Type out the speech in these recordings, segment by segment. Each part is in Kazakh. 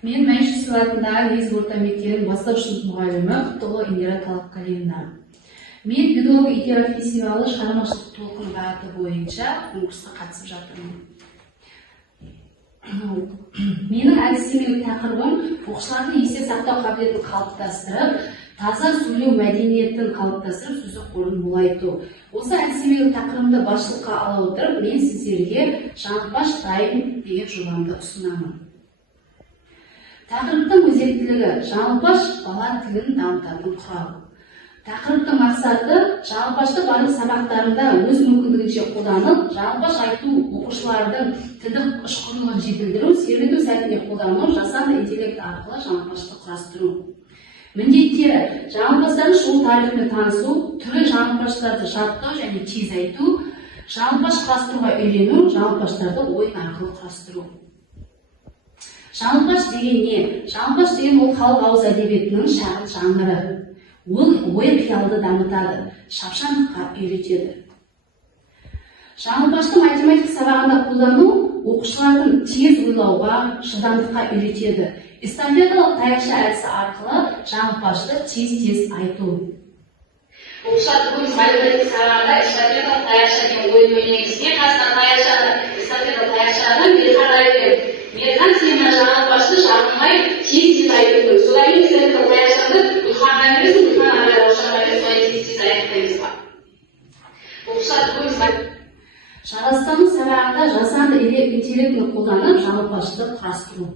Мен Мәншүк атындағы негізгі орта мектебінің бастауыш сынып мұғалімі Құттұғұл Индира Талапқалиевна. Мен педагог идея фестивалі шығармашылық толқын бағыты бойынша конкурсқа қатысып жатырмын. Менің әдістемелік тақырыбым оқушылардың есте сақтау қабілетін қалыптастырып, таза сөйлеу мәдениетін қалыптастырып, сөздік қорын молайту. Осы әдістемелік тақырыбымды басшылыққа ала отырып, мен сіздерге жаңылтпаш дайын деген жобамды ұсынамын. Тақырыптың өзектілігі жаңылтпаш бала тілін дамытатын құрал. Тақырыптың мақсаты жаңылтпашты барлық сабақтарында өз мүмкіндігінше қолданып, жаңылтпаш айту оқушылардың тілдік ұшқырлығын жетілдіру, сөйлеу сәтінде қолдану, жасанды интеллект арқылы жаңылтпашты құрастыру. Міндеттері жаңылтпаштардың шығу тарихымен танысу, түрлі жаңылтпаштарды жаттау және тез айту, жаңылтпаш құрастыруға үйрену, жаңылтпаштарды ойын арқылы құрастыру. Жаңылтпаш деген не? Жаңылтпаш деген ол халық ауыз әдебиетінің шағын жанры. Ол ой қиялды дамытады, шапшаңдыққа үйретеді. Жаңылтпашты математика сабағында қолдану оқушылардың тез ойлауға, жылдамдыққа үйретеді. Эстафеталық таяқша әдісі арқылы жаңылтпашты тез айту. Оқушылар бүгін математика сабағында эстафеталық таяқша деген ойын ойнаймыз. Мен қазір таяқшаны, эстафеталық таяқшаны Мирханға беремін. Мирхан сені жаңылтпашты жағылмай тез айту. Содан кейін эстафеталық таяқшаны Гүлханға бересің, Гүлхан ағай Раушанға бересің, солай тез айтпаймыз ба. Оқушылар бүгін жарастаны сабағында жасанды интеллектіні қолданып жаңылтпашты құрастыру.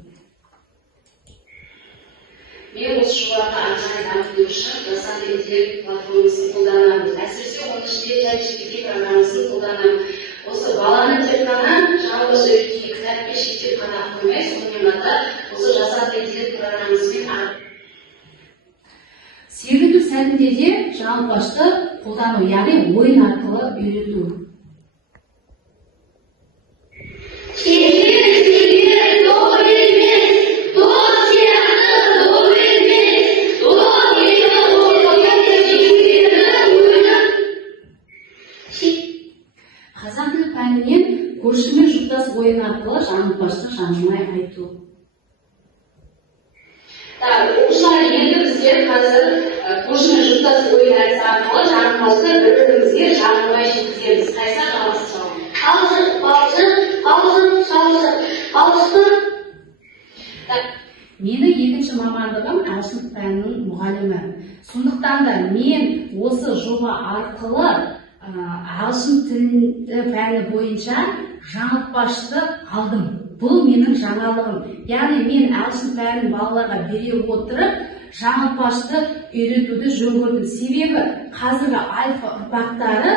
Мен осы жобаны арнайы дамыту үшін жасанды интеллект платформасын қолданамын. Әсіресе оның ішінде ChatGPT программасын қолданамын. Осы баланы тек қана жаңылтпаш үйретуге кітаппен шектеп қана қоймай, сонымен қатар осы жасанды интеллект программасымен сөйлеу сәтінде де жаңылтпашты қолдану, яғни ойын арқылы үйрету. Қазақ тілі пәнінен көршімен жұптас ойын арқылы жаңылтпашты жаңылмай айту. Оқушылар енді біздер қазір көршімен жұптас ойын әдісі арқылы жаңылтпашты бір-бірімізге жаңылмай жеткіземіз. Қайса Мені екінші мамандығым ағылшын пәнінің мұғалімі. Сондықтан да мен осы жоба арқылы ағылшын тілі пәні бойынша жаңылтпашты алдым. Бұл менің жаңалығым. Яғни мен ағылшын пәнін балаларға бере отырып, жаңылтпашты үйретуді жөн көрдім. Себебі қазіргі альфа ұрпақтары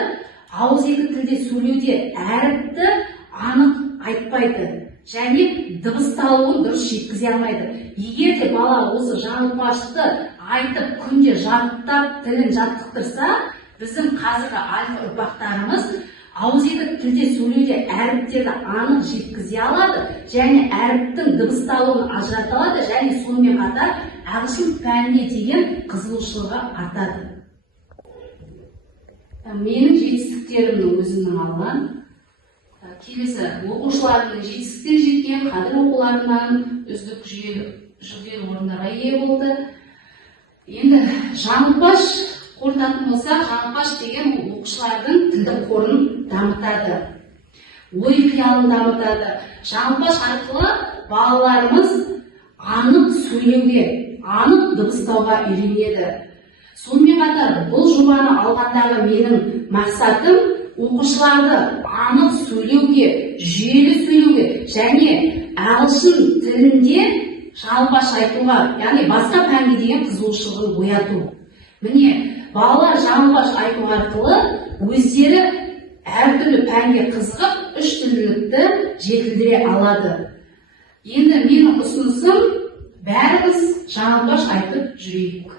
ауызекі тілде сөйлеуде әріпті анық айтпайды және дыбысталуын дұрыс жеткізе алмайды. Егер де бала осы жаңылтпашты айтып күнде жаттап тілін жаттықтырса, біздің қазіргі альфа ұрпақтарымыз ауызекі тілде сөйлеуде әріптерді анық жеткізе алады және әріптің дыбысталуын ажырата алады және сонымен қатар ағылшын пәніне деген қызығушылығы артады. Менің жетістіктерімнің өзімнің алған. Келесі, оқушылардың жетістіктен жеткен қадір оқуларынан үздік жүлделі орындарға ие болды. Енді жаңылтпаш қорытатын болсақ, жаңылтпаш деген оқушылардың тілдік қорын дамытады, ой қиялын дамытады. Жаңылтпаш арқылы балаларымыз анық сөйлеуге, анық дыбыстауға үйренеді. Сонымен қатар бұл жобаны алғандағы менің мақсатым оқушыларды анық сөйлеуге, жүйелі сөйлеуге және ағылшын тілінде жаңылтпаш айтуға, яғни басқа пәнге деген қызығушылығын ояту. Міне, балалар жаңылғаш айту арқылы өздері әртүрлі пәнге қызығып үш тілділікті жетілдіре алады. Енді менің ұсынысым бәріміз жаңылғаш айтып жүрейік.